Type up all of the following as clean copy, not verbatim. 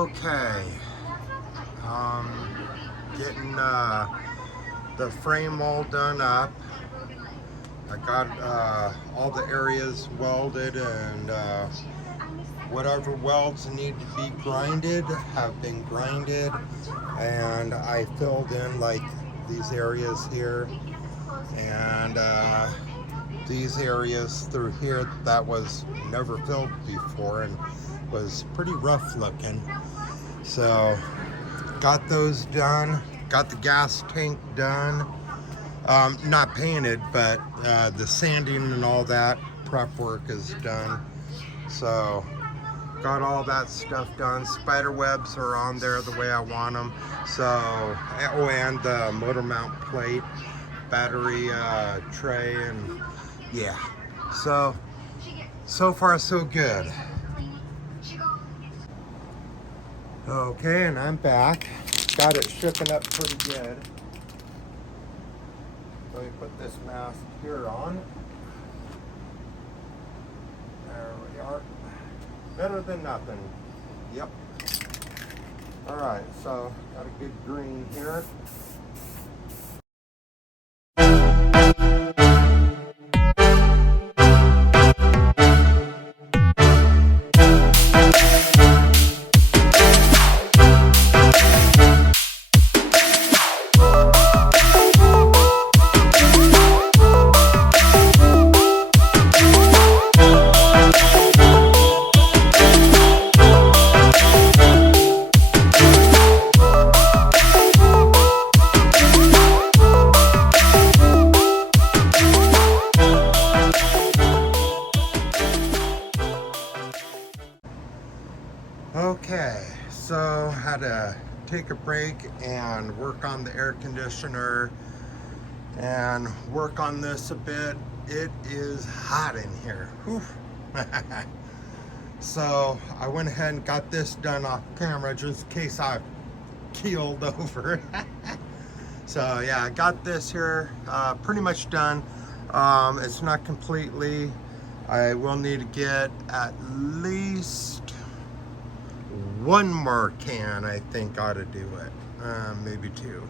Okay, getting the frame all done up. I got all the areas welded, and whatever welds need to be grinded have been grinded, and I filled in like these areas here, and these areas through here that was never filled before and was pretty rough looking. So got those done, got the gas tank done, not painted, but the sanding and all that prep work is done. So got all that stuff done. Spider webs are on there the way I want them. So, oh, and the motor mount plate, battery tray, and yeah. So far so good. Okay, and I'm back. Got it shooken up pretty good. Let me put this mask here on. There we are. Better than nothing. Yep. Alright, so got a good green here. Okay, so had to take a break and work on the air conditioner and work on this a bit. It is hot in here. Whew. So I went ahead and got this done off camera just in case I keeled over. So yeah, I got this here pretty much done. It's not completely. I will need to get at least one more can, I think, ought to do it. Maybe two.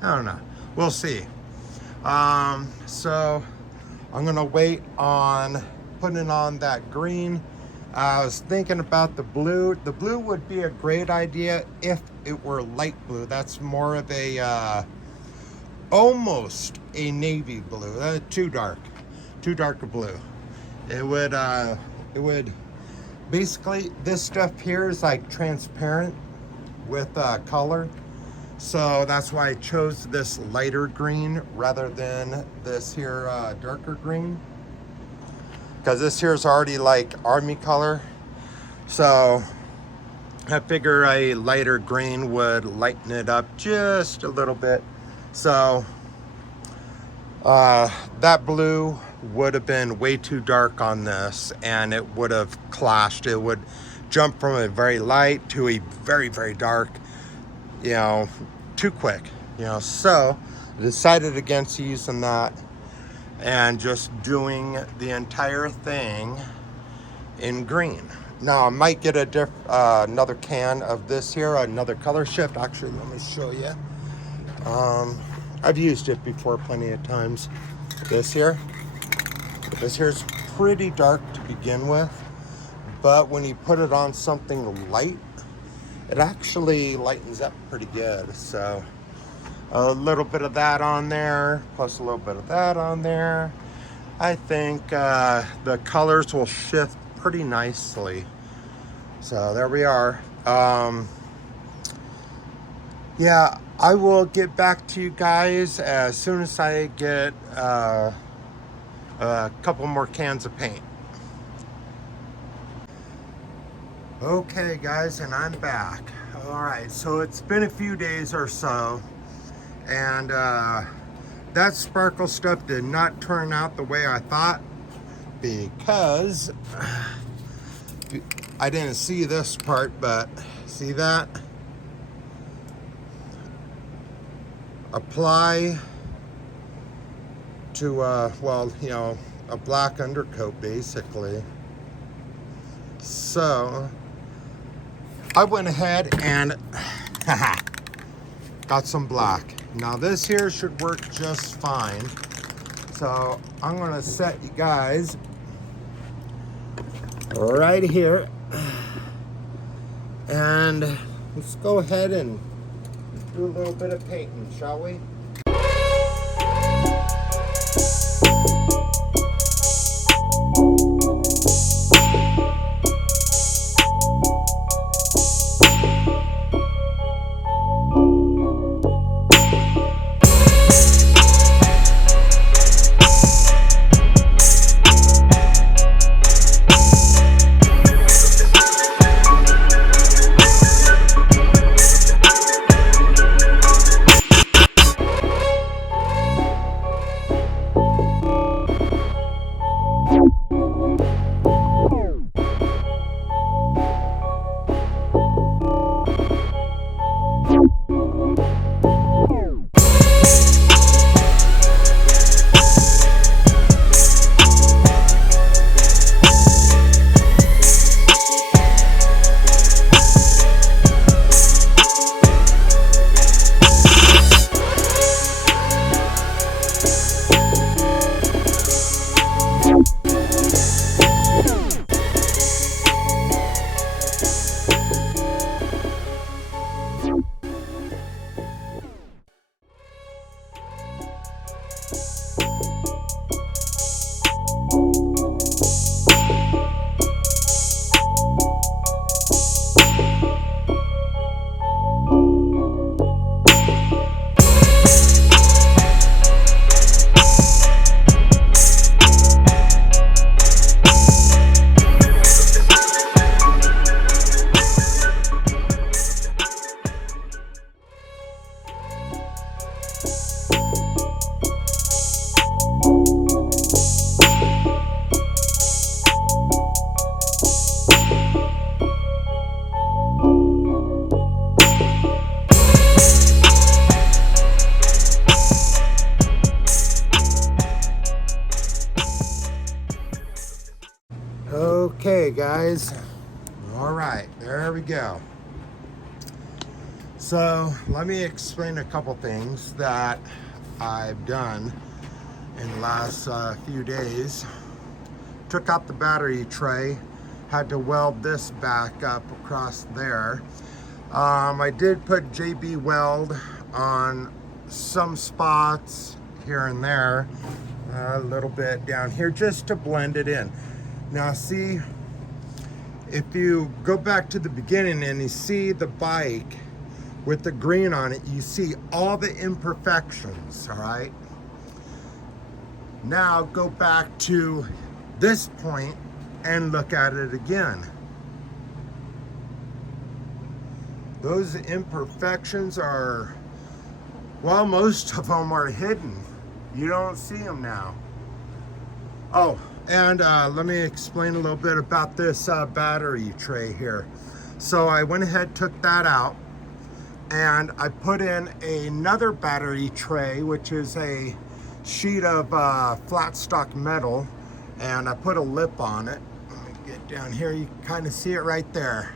I don't know. We'll see. So I'm gonna wait on putting on that green. I was thinking about the blue. The blue would be a great idea if it were light blue. That's more of a almost a navy blue. Too dark a blue. It would basically, this stuff here is like transparent with color, so that's why I chose this lighter green rather than this here darker green, because this here is already like army color. So I figure a lighter green would lighten it up just a little bit. So that blue would have been way too dark on this, and it would have clashed. It would jump from a very light to a very, very dark, too quick, so I decided against using that and just doing the entire thing in green. Now I might get another can of this here, another color shift. Actually, let me show you. I've used it before plenty of times. This here is pretty dark to begin with, but when you put it on something light, it actually lightens up pretty good. So a little bit of that on there, plus a little bit of that on there. I think the colors will shift pretty nicely. So there we are. Yeah, I will get back to you guys as soon as I get a couple more cans of paint. Okay guys, and I'm back. All right, so it's been a few days or so, and that sparkle stuff did not turn out the way I thought, because I didn't see this part, but see that? Apply to, a black undercoat basically. So I went ahead and got some black. Now this here should work just fine. So I'm gonna set you guys right here. And let's go ahead and do a little bit of painting, shall we? Okay guys, all right, there we go. So let me explain a couple things that I've done in the last few days. Took out the battery tray, had to weld this back up across there. I did put JB Weld on some spots here and there, a little bit down here just to blend it in. Now see, if you go back to the beginning and you see the bike with the green on it, you see all the imperfections, all right? Now go back to this point and look at it again. Those imperfections are, well, most of them are hidden. You don't see them now. Oh, and let me explain a little bit about this battery tray here. So I went ahead, took that out, and I put in another battery tray, which is a sheet of flat stock metal, and I put a lip on it. Let me get down here, you can kind of see it right there.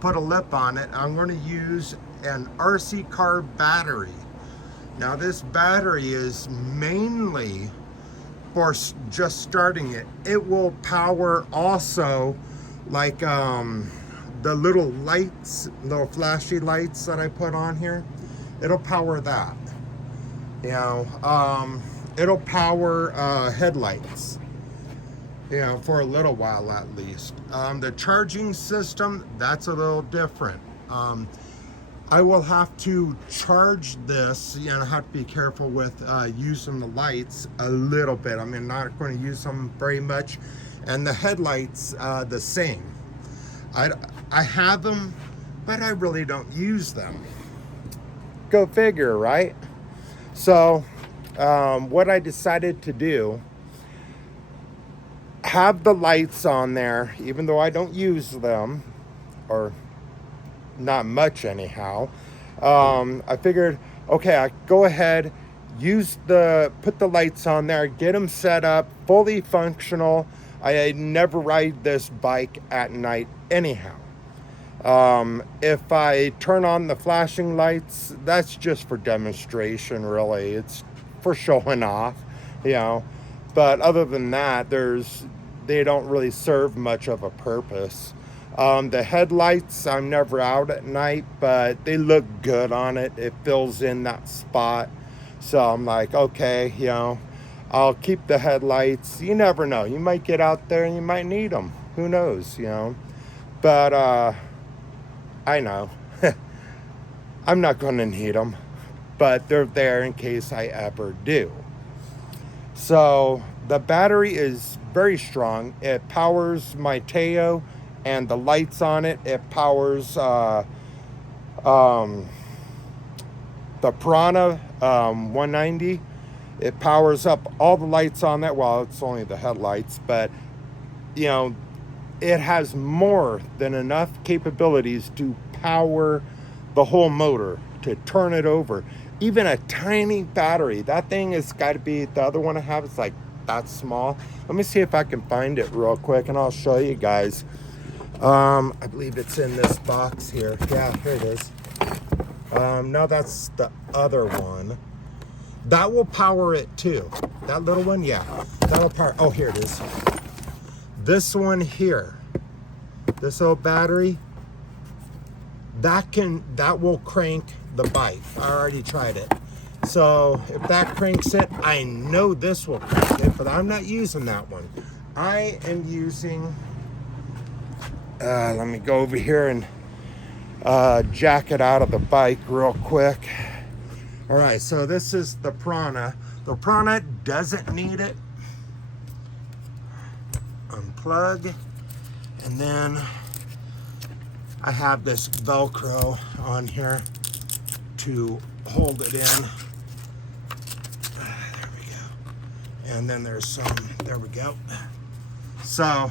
Put a lip on it. I'm going to use an RC car battery. Now this battery is mainly for just starting it. It will power also like the little lights, little flashy lights that I put on here. It'll power that. You know, it'll power headlights, you know, for a little while at least. The charging system, that's a little different. I will have to charge this, you know, have to be careful with using the lights a little bit. I mean, not going to use them very much. And the headlights, the same. I have them, but I really don't use them. Go figure, right? So, what I decided to do, have the lights on there, even though I don't use them, or not much anyhow. I figured, okay, I go ahead, put the lights on there, get them set up, fully functional. I never ride this bike at night anyhow. If I turn on the flashing lights, that's just for demonstration, really. It's for showing off, you know. But other than that, they don't really serve much of a purpose. The headlights, I'm never out at night, but they look good on it. It fills in that spot. So I'm like, okay, you know, I'll keep the headlights. You never know. You might get out there and you might need them. Who knows, you know. But I know I'm not going to need them, but they're there in case I ever do. So the battery is very strong. It powers my Teo and the lights on it. It powers um, the Piranha 190. It powers up all the lights on that. Well, it's only the headlights, but you know, it has more than enough capabilities to power the whole motor, to turn it over. Even a tiny battery, that thing has got to be, the other one I have is like that small. Let me see if I can find it real quick and I'll show you guys. I believe it's in this box here. Yeah, here it is. No, that's the other one. That will power it too. That little one, yeah, that'll power. Oh, here it is. This one here, this old battery, that will crank the bike. I already tried it. So if that cranks it, I know this will crank it, but I'm not using that one. I am using, let me go over here and jack it out of the bike real quick. All right, so this is the Piranha. The Piranha doesn't need it. Unplug, and then I have this Velcro on here to hold it in. There we go. And then there's some, there we go. So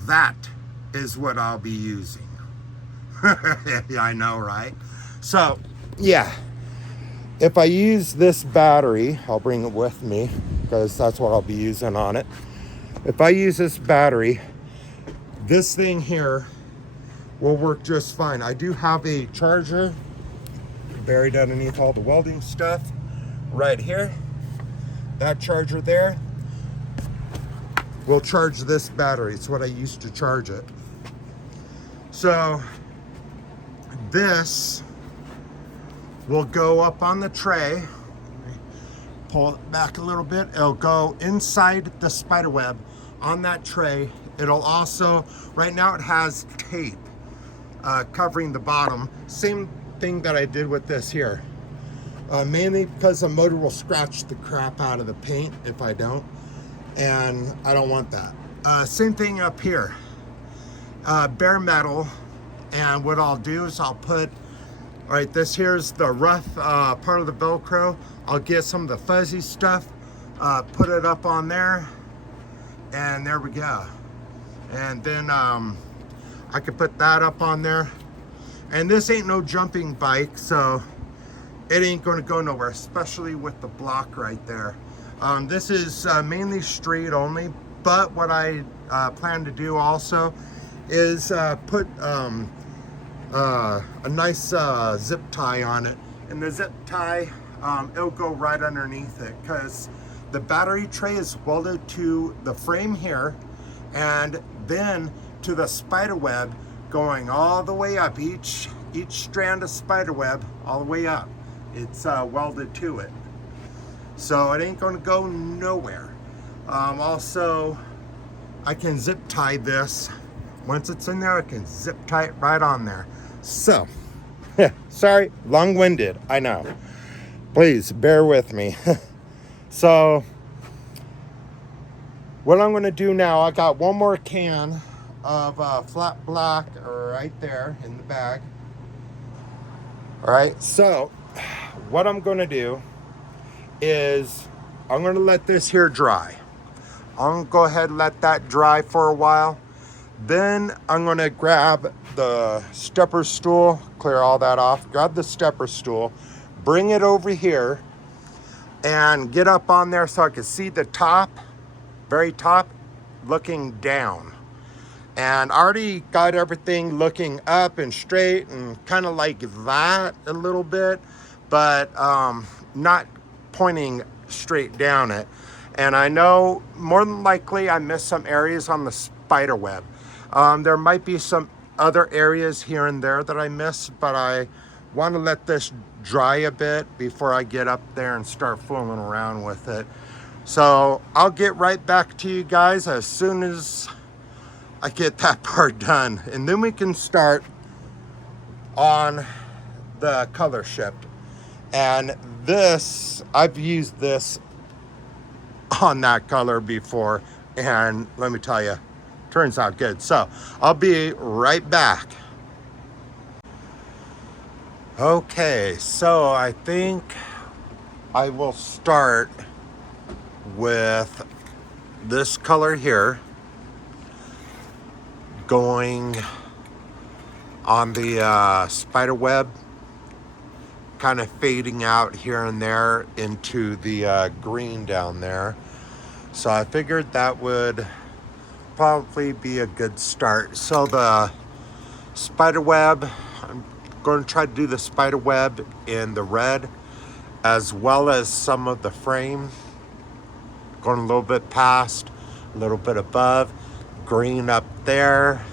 that is what I'll be using. I know, right? So yeah, if I use this battery, I'll bring it with me because that's what I'll be using on it. If I use this battery, this thing here will work just fine. I do have a charger buried underneath all the welding stuff right here. That charger there will charge this battery. It's what I used to charge it. So this will go up on the tray. Pull it back a little bit. It'll go inside the spider web on that tray. It'll also, right now it has tape covering the bottom. Same thing that I did with this here. Mainly because the motor will scratch the crap out of the paint if I don't. And I don't want that. Same thing up here. Bare metal. And what I'll do is I'll put, all right, this here's the rough part of the Velcro. I'll get some of the fuzzy stuff, put it up on there, and there we go. And then I could put that up on there. And this ain't no jumping bike, so it ain't gonna go nowhere, especially with the block right there. This is mainly street only, but what I plan to do also is put a nice zip tie on it. And the zip tie, it'll go right underneath it because the battery tray is welded to the frame here and then to the spider web going all the way up. Each strand of spider web all the way up. It's welded to it. So it ain't gonna go nowhere. Also, I can zip tie this. Once it's in there, I can zip tie it right on there. So, sorry, long-winded, I know. Please bear with me. So, what I'm gonna do now, I got one more can of flat black right there in the bag. All right, so what I'm gonna do is I'm gonna let this here dry. I'm gonna go ahead and let that dry for a while. Then I'm gonna grab the stepper stool, clear all that off, grab the stepper stool, bring it over here and get up on there so I can see the top, very top, looking down. And I already got everything looking up and straight and kind of like that a little bit, but not pointing straight down it. And I know more than likely I missed some areas on the spider web. There might be some other areas here and there that I missed, but I want to let this dry a bit before I get up there and start fooling around with it. So I'll get right back to you guys as soon as I get that part done, and then we can start on the color shift. And this, I've used this on that color before, and let me tell you, turns out good. So I'll be right back. Okay, so I think I will start with this color here, going on the spider web, kind of fading out here and there into the green down there. So I figured that would probably be a good start. So the spider web, I'm going to try to do the spider web in the red, as well as some of the frame, going a little bit past, a little bit above, green up there.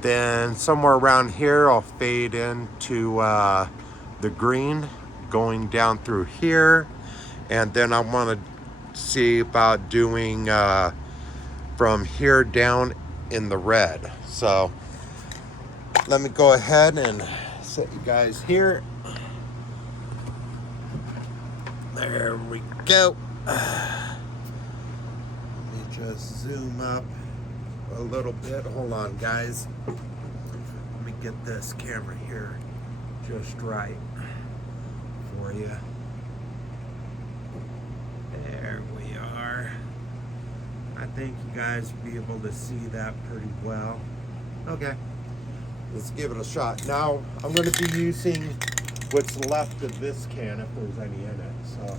Then somewhere around here I'll fade into the green going down through here, and then I want to see about doing from here down in the red. So let me go ahead and set you guys here. There we go. Let me just zoom up a little bit. Hold on, guys. Let me get this camera here just right for you. There we are. I think you guys will be able to see that pretty well. Okay, let's give it a shot. Now I'm going to be using what's left of this can, if there's any in it. So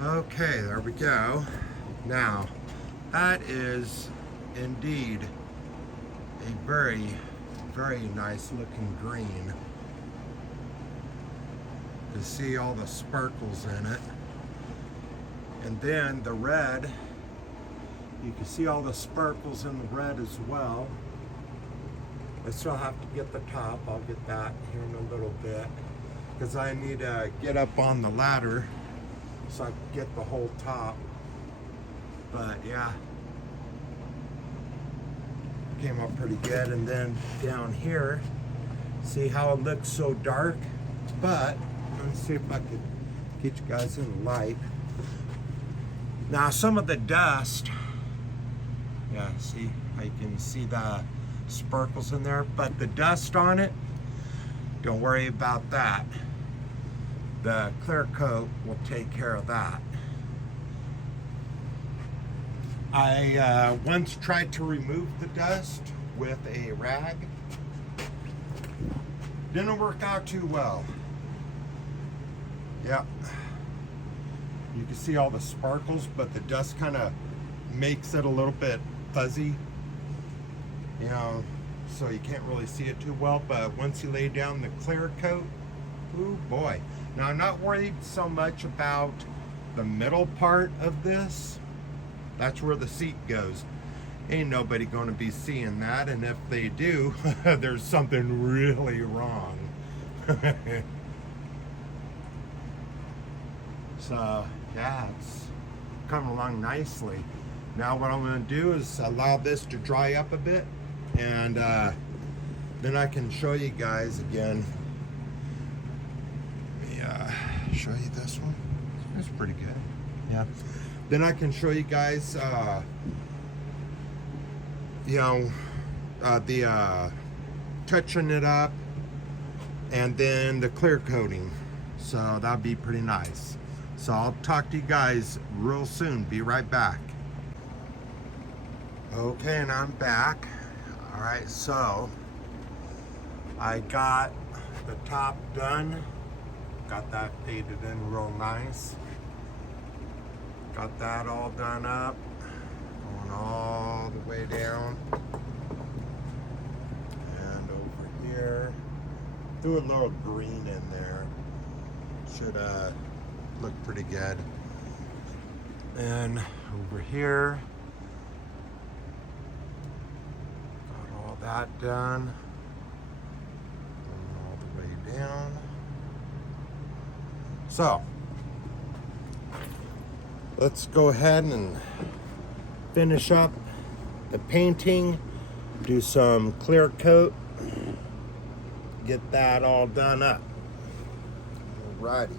okay, there we go. Now, that is indeed a very, very nice looking green. To see all the sparkles in it. And then the red, you can see all the sparkles in the red as well. I still have to get the top. I'll get that here in a little bit, because I need to get up on the ladder so I can get the whole top. But yeah, came up pretty good. And then down here, see how it looks so dark? But let's see if I could get you guys in the light. Now some of the dust, yeah, see how you can see the sparkles in there, but the dust on it, don't worry about that. The clear coat will take care of that. I once tried to remove the dust with a rag. Didn't work out too well. Yeah. You can see all the sparkles, but the dust kind of makes it a little bit fuzzy. You know, so you can't really see it too well, but once you lay down the clear coat, oh boy. Now I'm not worried so much about the middle part of this. That's where the seat goes. Ain't nobody gonna be seeing that, and if they do, there's something really wrong. So yeah, it's coming along nicely. Now what I'm gonna do is allow this to dry up a bit, and then I can show you guys again. Let me show you this one. It's pretty good. Yeah. Then I can show you guys, the touching it up, and then the clear coating. So that'd be pretty nice. So I'll talk to you guys real soon. Be right back. Okay, and I'm back. All right, so I got the top done. Got that faded in real nice. Got that all done up. Going all the way down. And over here. Threw a little green in there. Should look pretty good. And over here. Got all that done. Going all the way down. So, let's go ahead and finish up the painting, do some clear coat, get that all done up. Alrighty.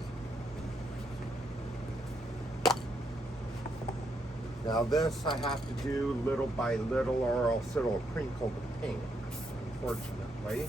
Now this I have to do little by little, or else it'll crinkle the paint, unfortunately.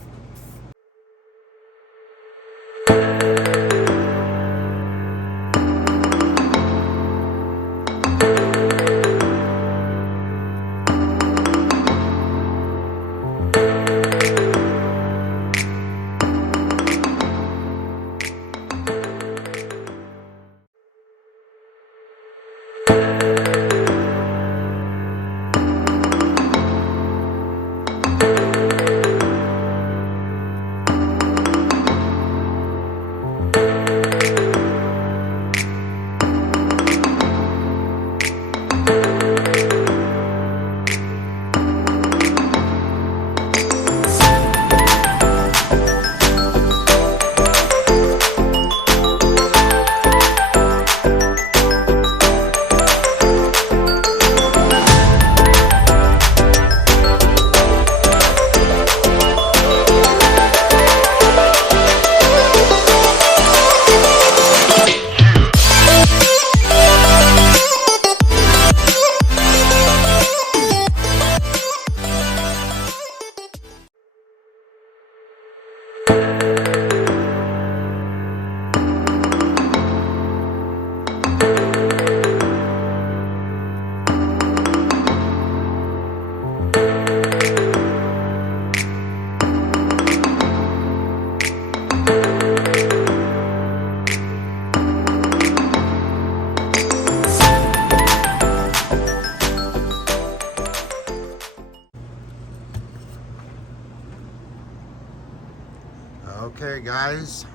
Okay guys,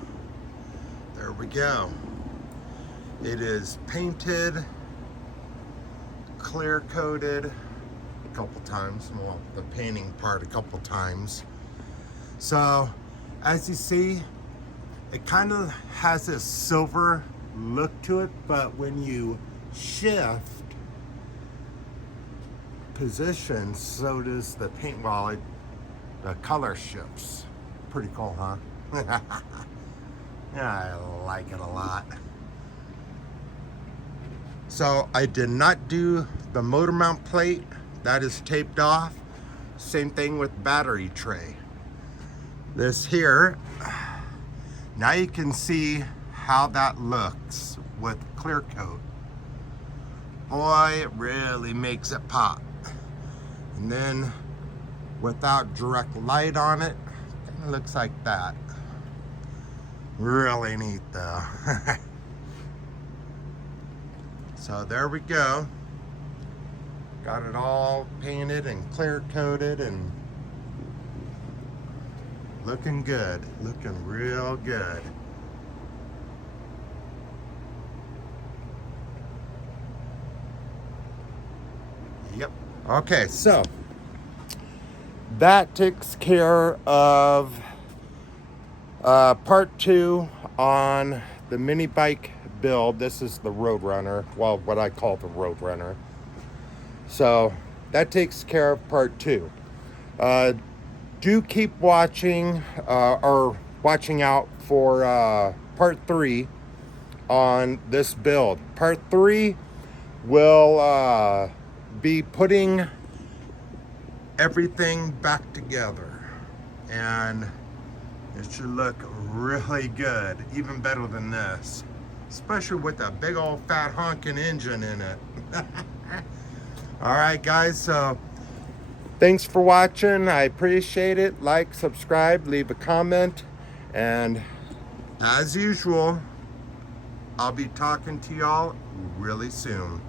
there we go. It is painted, clear coated a couple times, well, the painting part a couple times. So as you see, it kind of has this silver look to it, but when you shift positions, so does the paint. Well, the color shifts. Pretty cool, huh? Yeah, I like it a lot. So I did not do the motor mount plate. That is taped off. Same thing with battery tray. This here, now you can see how that looks with clear coat. boy, it really makes it pop. And then without direct light on it, it looks like that. Really neat though. So there we go. Got it all painted and clear coated and looking good, looking real good. Yep. Okay, so that takes care of part 2 on the mini bike build. This is the Roadrunner, well, what I call the Roadrunner. So that takes care of part 2. Do keep watching or watching out for part 3 on this build. Part 3 will be putting everything back together, and it should look really good, even better than this, especially with a big old fat honking engine in it. All right, guys, so thanks for watching. I appreciate it. Like, subscribe, leave a comment, and as usual, I'll be talking to y'all really soon.